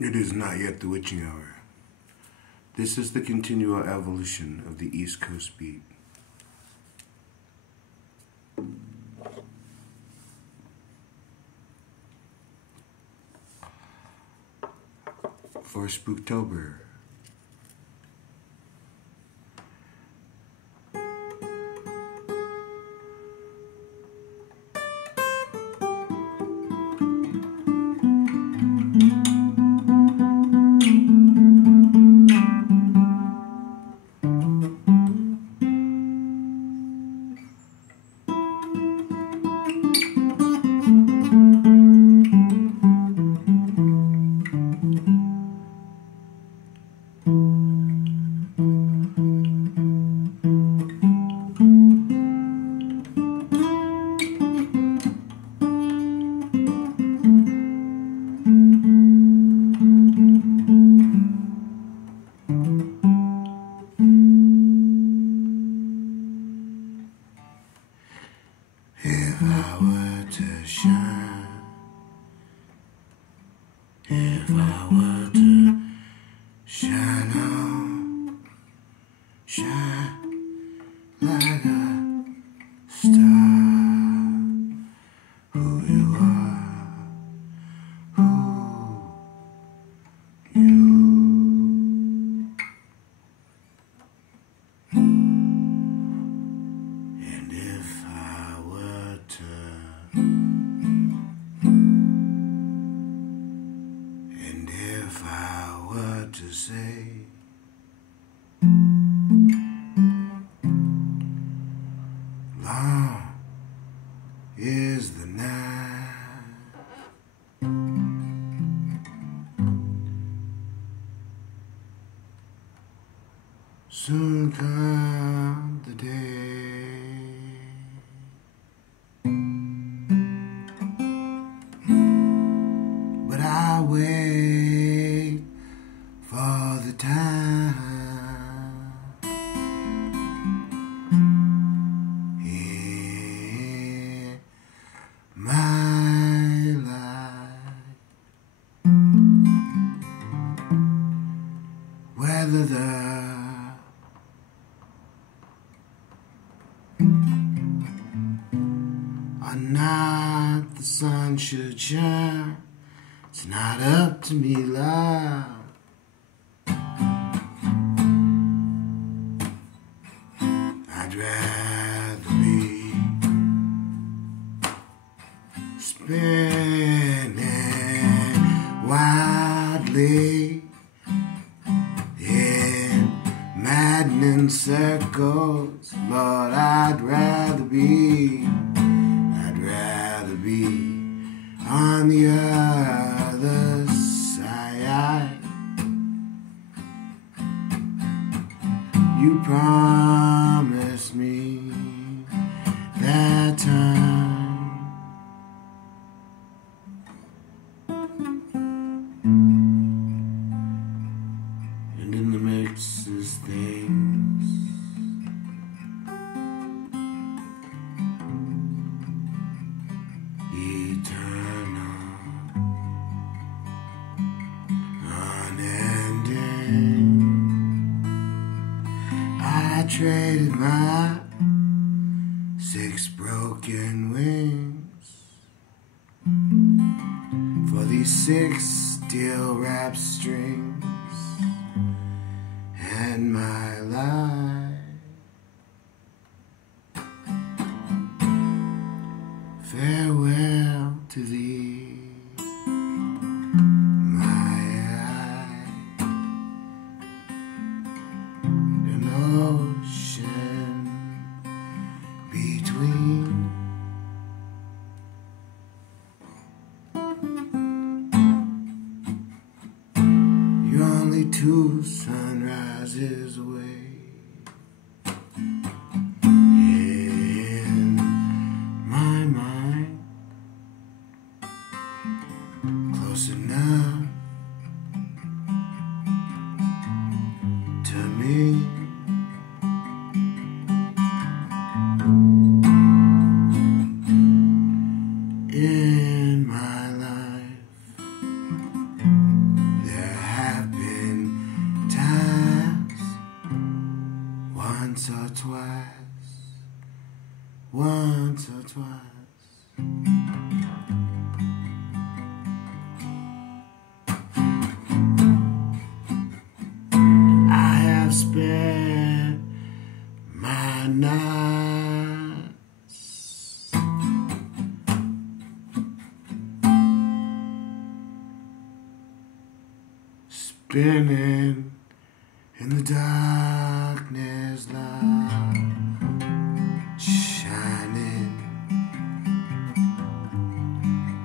It is not yet the witching hour. This is the continual evolution of the East Coast beat. For Spooktober. If I were to shine, if I were to shine on, shine like a star, who you are, who you. And if I were to, and if I were to say, long is the night, soon come the day. But I wait for the time in my life, whether the or not the sun should shine, it's not up to me, love. I'd rather be spinning wildly in maddening circles. Lord, I'd rather be on the other side. You promised me that time, and in the mix is things eternal, unending. I traded my 6 broken wings for these 6 steel-wrapped strings and my life. Farewell to thee, my eye, an ocean between. You're only 2 sunrises away. Close enough to me. In my life spinning in the darkness, light shining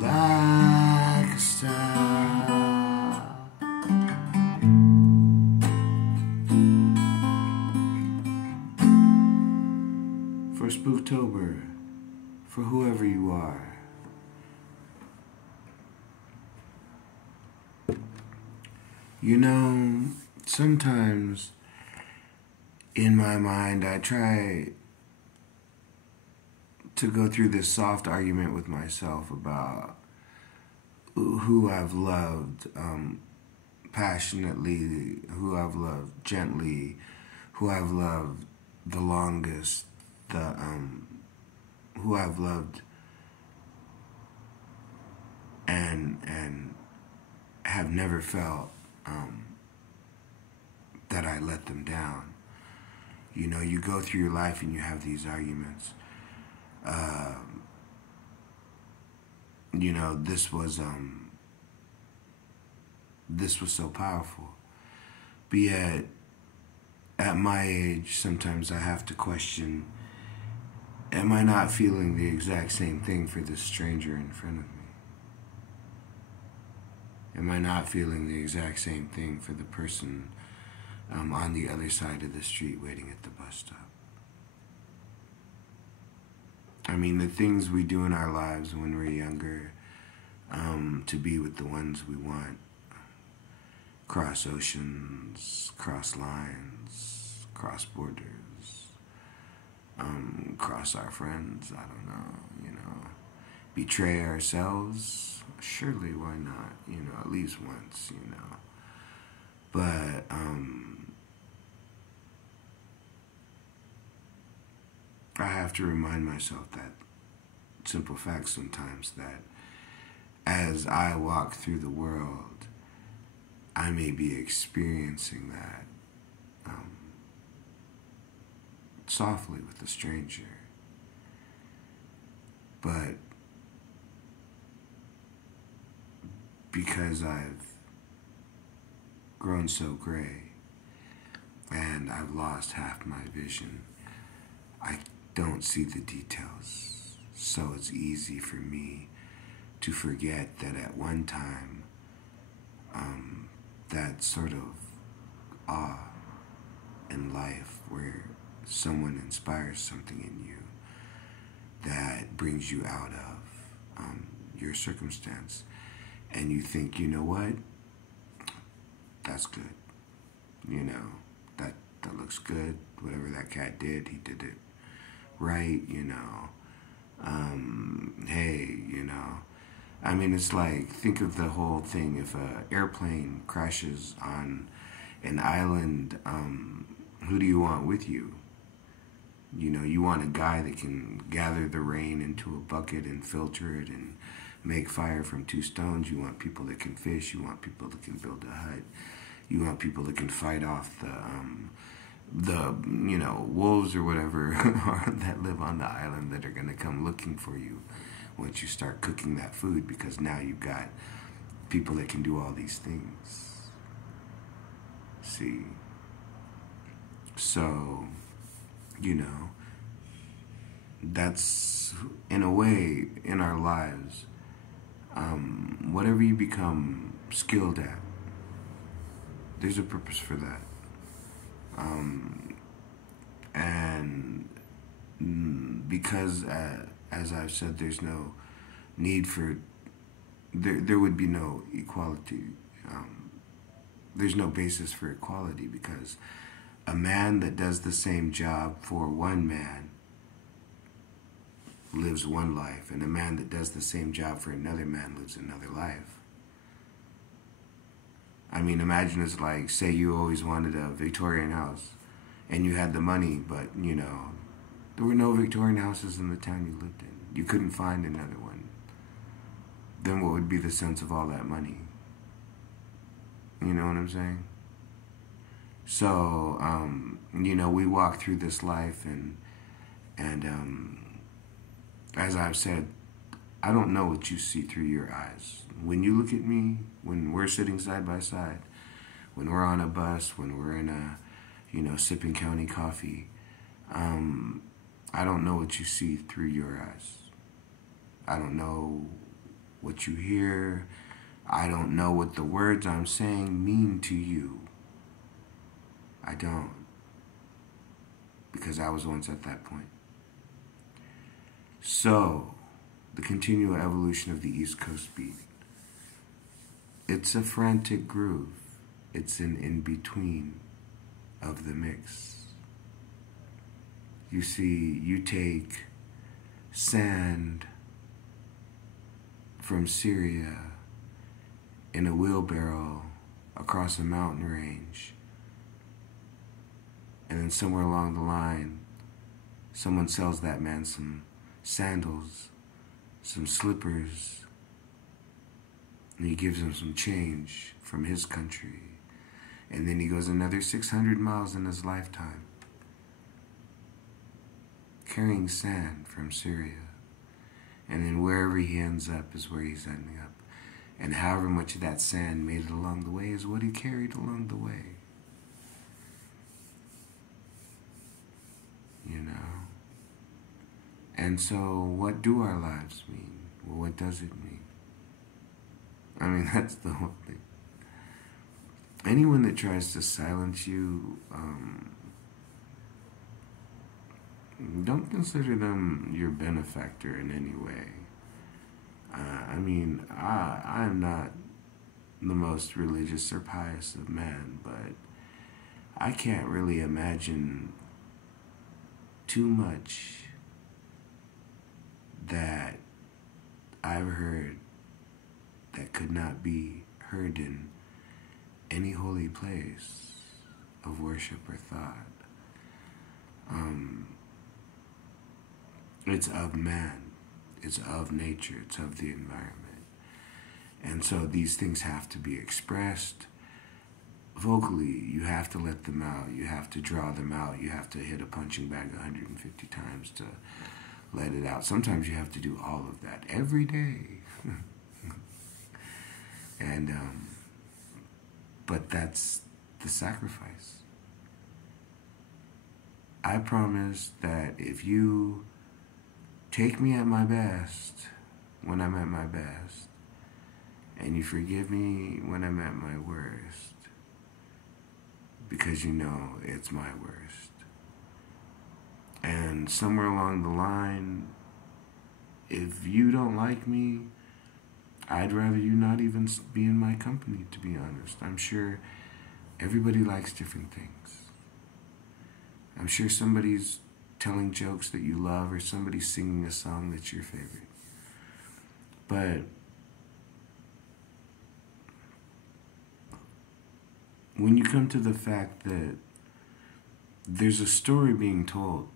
like a star. For Spooktober, for whoever you are. You know, sometimes in my mind I try to go through this soft argument with myself about who I've loved passionately, who I've loved gently, who I've loved the longest, who I've loved and have never felt that I let them down. You know, you go through your life and you have these arguments. You know, this was so powerful. But yet, at my age, sometimes I have to question, am I not feeling the exact same thing for this stranger in front of me? Am I not feeling the exact same thing for the person on the other side of the street waiting at the bus stop? I mean, the things we do in our lives when we're younger, to be with the ones we want, cross oceans, cross lines, cross borders, cross our friends, I don't know, you know, betray ourselves. Surely, why not? You know, at least once, you know. But, I have to remind myself that simple fact sometimes, that as I walk through the world, I may be experiencing that softly with a stranger. But because I've grown so gray and I've lost half my vision, I don't see the details. So it's easy for me to forget that at one time, that sort of awe in life where someone inspires something in you that brings you out of your circumstance, and you think, you know what, that's good, you know, that looks good, whatever that cat did, he did it right, you know, hey, you know, I mean, it's like, think of the whole thing, if an airplane crashes on an island, who do you want with you? You know, you want a guy that can gather the rain into a bucket and filter it and make fire from 2 stones. You want people that can fish. You want people that can build a hut. You want people that can fight off the you know, wolves or whatever that live on the island that are going to come looking for you once you start cooking that food, because now you've got people that can do all these things. See? So, you know, that's, in a way, in our lives, whatever you become skilled at, there's a purpose for that. And because, as I've said, there's no need for, there would be no equality. There's no basis for equality, because a man that does the same job for one man lives one life, and a man that does the same job for another man lives another life. I mean, imagine it's like, say you always wanted a Victorian house, and you had the money, but, you know, there were no Victorian houses in the town you lived in. You couldn't find another one. Then what would be the sense of all that money? You know what I'm saying? So, you know, we walk through this life, and as I've said, I don't know what you see through your eyes. When you look at me, when we're sitting side by side, when we're on a bus, when we're in a, sipping county coffee. I don't know what you see through your eyes. I don't know what you hear. I don't know what the words I'm saying mean to you. I don't. Because I was once at that point. So, the continual evolution of the East Coast beat. It's a frantic groove. It's an in-between of the mix. You see, you take sand from Syria in a wheelbarrow across a mountain range, and then somewhere along the line, someone sells that man some sandals, some slippers, and he gives him some change from his country. And then he goes another 600 miles in his lifetime, carrying sand from Syria. And then wherever he ends up is where he's ending up. And however much of that sand made it along the way is what he carried along the way. You know? And so what do our lives mean? Well, what does it mean? I mean, that's the whole thing. Anyone that tries to silence you, don't consider them your benefactor in any way. I am not the most religious or pious of men, but I can't really imagine too much that I've heard that could not be heard in any holy place of worship or thought. It's of man, it's of nature, it's of the environment. And so these things have to be expressed vocally. You have to let them out, you have to draw them out, you have to hit a punching bag 150 times to let it out. Sometimes you have to do all of that every day. And but that's the sacrifice. I promise that if you take me at my best when I'm at my best, and you forgive me when I'm at my worst, because you know it's my worst. And somewhere along the line, if you don't like me, I'd rather you not even be in my company, to be honest. I'm sure everybody likes different things. I'm sure somebody's telling jokes that you love, or somebody's singing a song that's your favorite. But when you come to the fact that there's a story being told,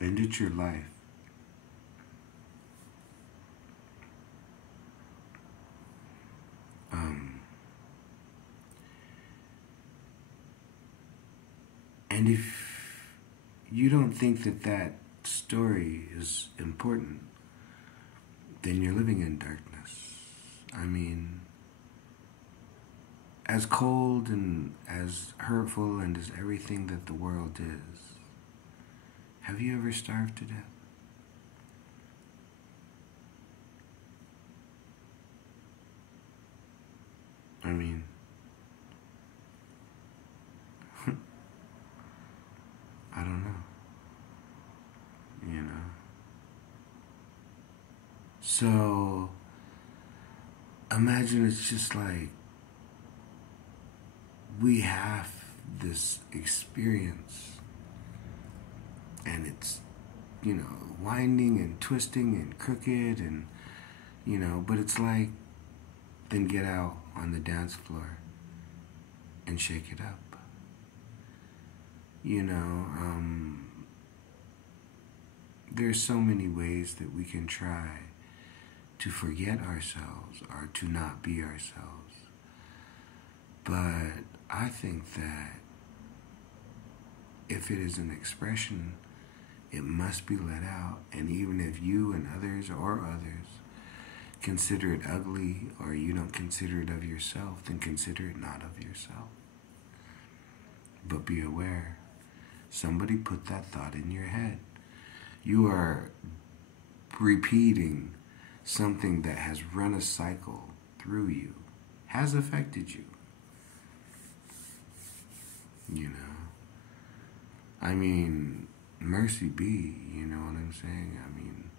and it's your life, and if you don't think that that story is important, then you're living in darkness. I mean, as cold and as hurtful and as everything that the world is, have you ever starved to death? I mean, I don't know. You know? So, imagine it's just like we have this experience, and it's, winding and twisting and crooked, and, but it's like, then get out on the dance floor and shake it up. There's so many ways that we can try to forget ourselves or to not be ourselves. But I think that if it is an expression, it must be let out. And even if you and others consider it ugly, or you don't consider it of yourself, then consider it not of yourself. But be aware, somebody put that thought in your head. You are repeating something that has run a cycle through you, has affected you. You know, I mean, mercy be, you know what I'm saying? I mean,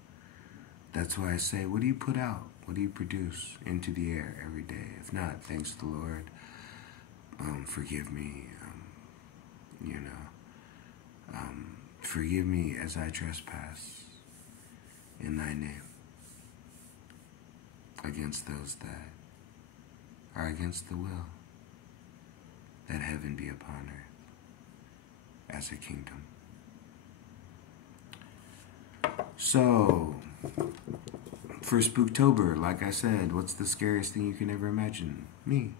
that's why I say, what do you put out? What do you produce into the air every day? If not, thanks to the Lord, forgive me, you know, forgive me as I trespass in thy name against those that are against the will, that heaven be upon earth as a kingdom. So, for Spooktober, like I said, what's the scariest thing you can ever imagine? Me.